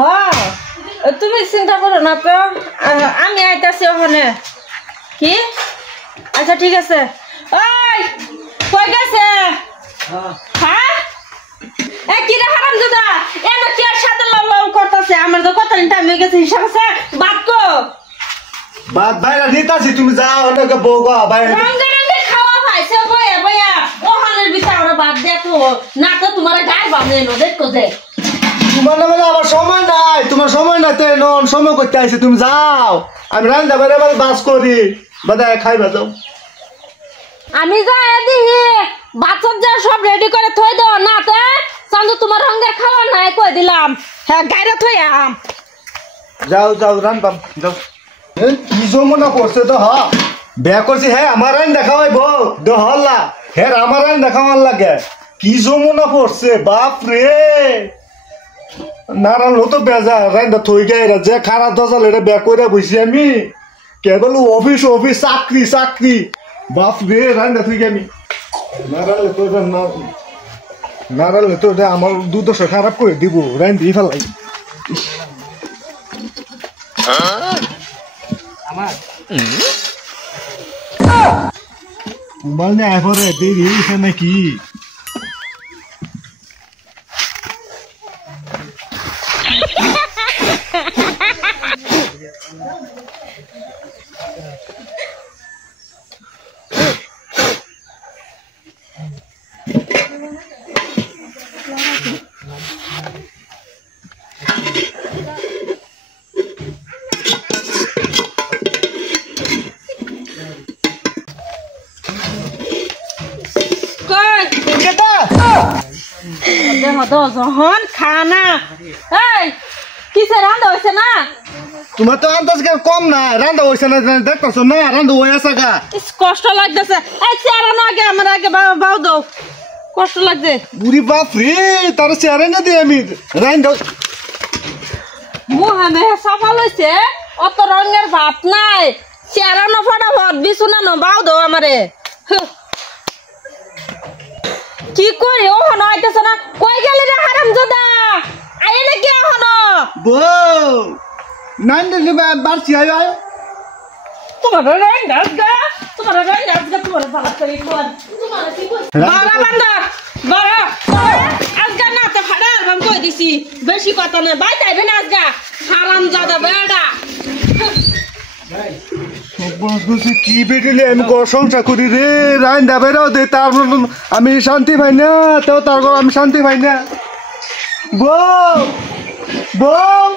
হ্যাঁ তুমি চিন্তা করো না তো আমি আইতাছি ওখানে কি আচ্ছা ঠিক আছে ওই কই গেছে হ্যাঁ এ কি রে হারামজাদা এনো কি আর সাথে লাল করতেছে আমার তো কথা নিতে আমি গেছে হিসাব আছে বাদ কো বাদ বাইরে নিতাছি তুমি যাও ওনাকে বউগা বাইরে রঙে রঙে খাওয়া খাইছে বয়া বয়া ওখানের ভিতরে বাদ দেখো না তো তোমার গায় বামনে নো দেখো যে তোমার না বলে আমার সময় নাই তোমার সময় নাই তে নন সময় করতে আইছে তুমি যাও আমি রান্না বাইরে বাইরে বাস করি বাদায় খাইবা যাও আমি যাই দিহি বাচ্চার যা সব রেডি করে থই দাও না তে চান্দু তোমার রঙের খাওয়া নাই কই দিলাম হ্যাঁ গায়রা থই আম যাও যাও রান্নাম যাও কি জমনা করছে তো হ্যাঁ বিয়া করছি হ্যাঁ আমার রান দেখাওয়াই বউ দে হল্লা হ্যাঁ আমার রান দেখাওয়ার লাগে কি জমনা পড়ছে বাপ রে নারায়ণ হতো বেজা রান্দা থই গায়ে যে খারাপ দশাল এটা বিয়া করে বসি আমি কেবল অফিস অফিস চাকরি চাকরি বাপ রে রান্দা থই আমি নারায়ণ তো আমার দুদশা খারাপ করে দিব রান দিয়ে ফেলাই তোমার না এরপরে দেরি হয়েছে নাকি যখন খানা এই কিসে রান্না হয়েছে না তোমার তো আন্দাজ কম না রান্না হয়েছে না দেখতেছো না রান্না হয়ে আছে গা কষ্ট লাগতেছে এই চেহারা না আগে আমার আগে বাউ দাও কষ্ট লাগছে বুড়ি বাপ রে তার চেহারা না দিয়ে আমি রান্না মুহামে সফল হয়েছে অত রঙের ভাত নাই চেহারা না ফটাফট বিছুনা না বাউ দাও আমারে কি করি ওখানে আইতেছে না কই গেলি রে হারামজাদা আইলে নাকি এখনো বউ নান দিলে বাড়ছি আয় আয় তোমার রাইন দাসগা তোমার ভালো করি কোন তোমার কি কই বাবা বান্দর বাবা আজগা না তো ফাড়া আমি কই দিছি বেশি কথা না বাই তাইবে না আজগা হারামজাদা বেডা কি বেটিলে আমি সংসার করি রে রাইন দাবেরাও দে তার আমি শান্তি পাই না তো তার আমি শান্তি পাই না বউ বউ